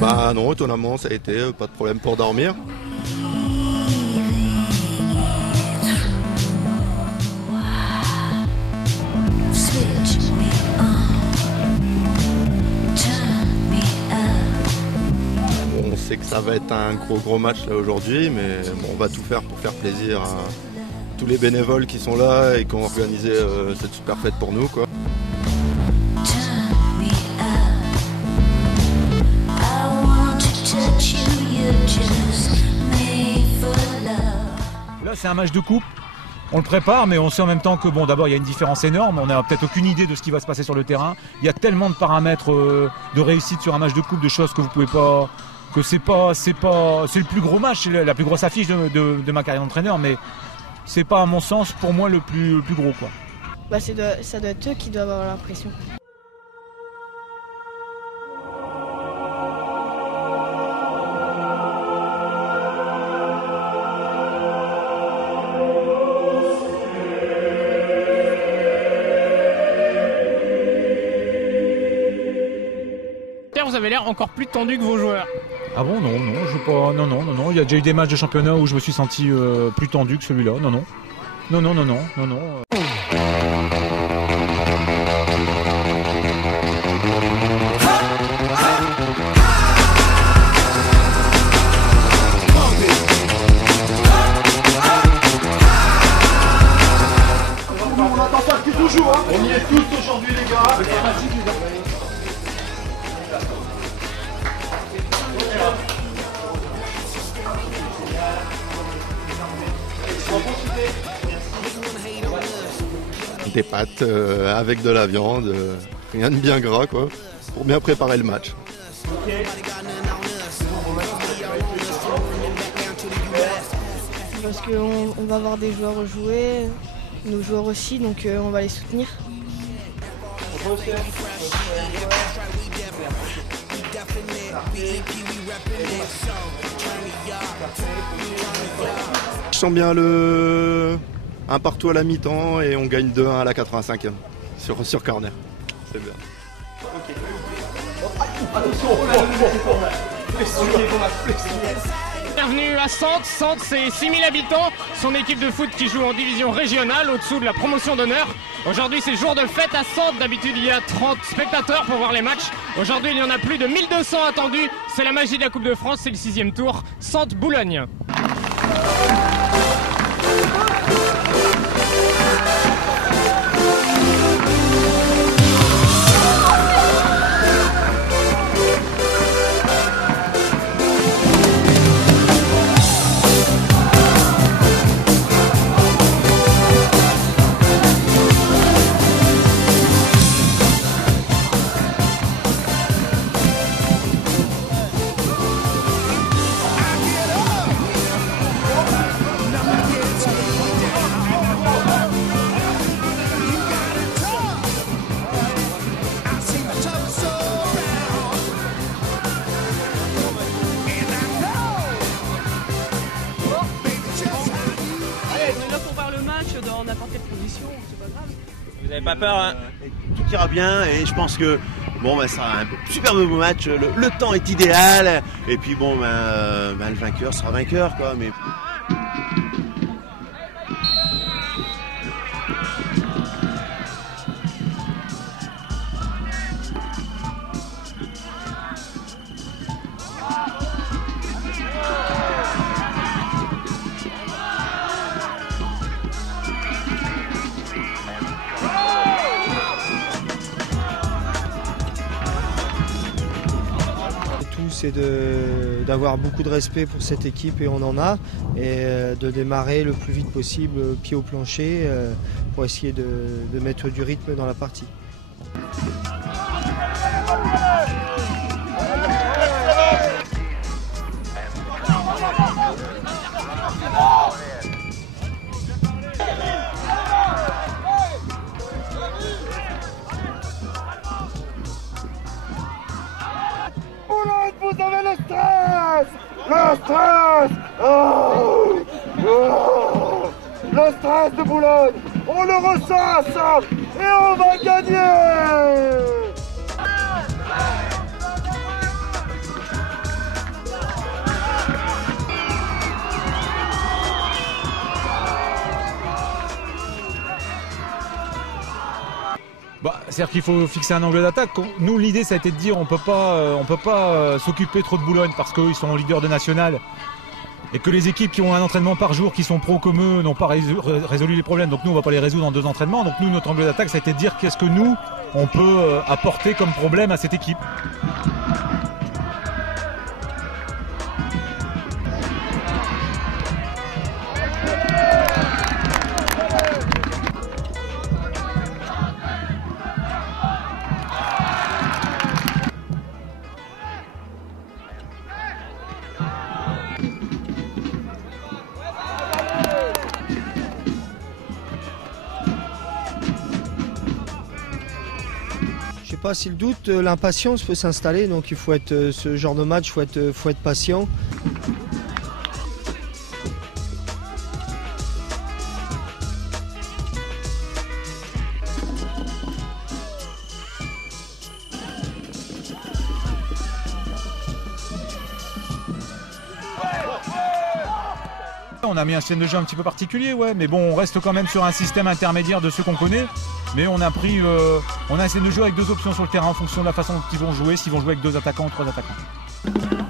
Bah non, étonnamment ça a été pas de problème pour dormir. On sait que ça va être un gros match là aujourd'hui, mais bon, on va tout faire pour faire plaisir à tous les bénévoles qui sont là et qui ont organisé cette super fête pour nous, quoi. Là c'est un match de coupe, on le prépare mais on sait en même temps que bon, d'abord il y a une différence énorme, on n'a peut-être aucune idée de ce qui va se passer sur le terrain. Il y a tellement de paramètres de réussite sur un match de coupe, de choses que vous pouvez pas, que c'est le plus gros match, c'est la plus grosse affiche de ma carrière d'entraîneur, mais c'est pas à mon sens pour moi le plus gros, quoi. Bah ça doit être eux qui doivent avoir l'impression. Vous avez l'air encore plus tendu que vos joueurs. Ah bon, non, je veux pas, non. Il y a déjà eu des matchs de championnat où je me suis senti plus tendu que celui-là. Non. On n'attend pas depuis toujours, hein. On y est tous aujourd'hui, les gars. Des pâtes avec de la viande, rien de bien gras, quoi, pour bien préparer le match. Parce qu'on va avoir des joueurs jouer, nos joueurs aussi, donc on va les soutenir. Je sens bien un partout à la mi-temps et on gagne 2-1 à la 85e sur corner. C'est bien. Bienvenue à Sante. Sante, c'est 6000 habitants. Son équipe de foot qui joue en division régionale au-dessous de la promotion d'honneur. Aujourd'hui, c'est jour de fête à Sante. D'habitude, il y a 30 spectateurs pour voir les matchs. Aujourd'hui, il y en a plus de 1200 attendus. C'est la magie de la Coupe de France. C'est le 6e tour. Sante-Boulogne. Dans n'importe quelle position, c'est pas grave. Vous n'avez pas peur, hein? Tout ira bien et je pense que bon, ça sera un superbe beau match. Le temps est idéal et puis bon, le vainqueur sera vainqueur, quoi. Mais c'est d'avoir beaucoup de respect pour cette équipe et on en a, et de démarrer le plus vite possible, pied au plancher, pour essayer de mettre du rythme dans la partie. stress! Le stress! Oh! Oh! Le stress de Boulogne! On le ressent ça! Et on va gagner! Bah, c'est-à-dire qu'il faut fixer un angle d'attaque. Nous, l'idée, ça a été de dire on peut pas s'occuper trop de Boulogne parce qu'ils sont leaders de national et que les équipes qui ont un entraînement par jour, qui sont pros comme eux, n'ont pas résolu les problèmes. Donc nous, on va pas les résoudre en 2 entraînements. Donc nous, notre angle d'attaque, ça a été de dire qu'est-ce que nous, on peut apporter comme problème à cette équipe. Je sais pas si le doute, l'impatience peut s'installer, donc il faut être ce genre de match, faut être patient. On a mis un système de jeu un petit peu particulier, ouais, mais bon, on reste quand même sur un système intermédiaire de ceux qu'on connaît. Mais on a un système de jeu avec 2 options sur le terrain en fonction de la façon dont ils vont jouer, s'ils vont jouer avec 2 attaquants ou 3 attaquants.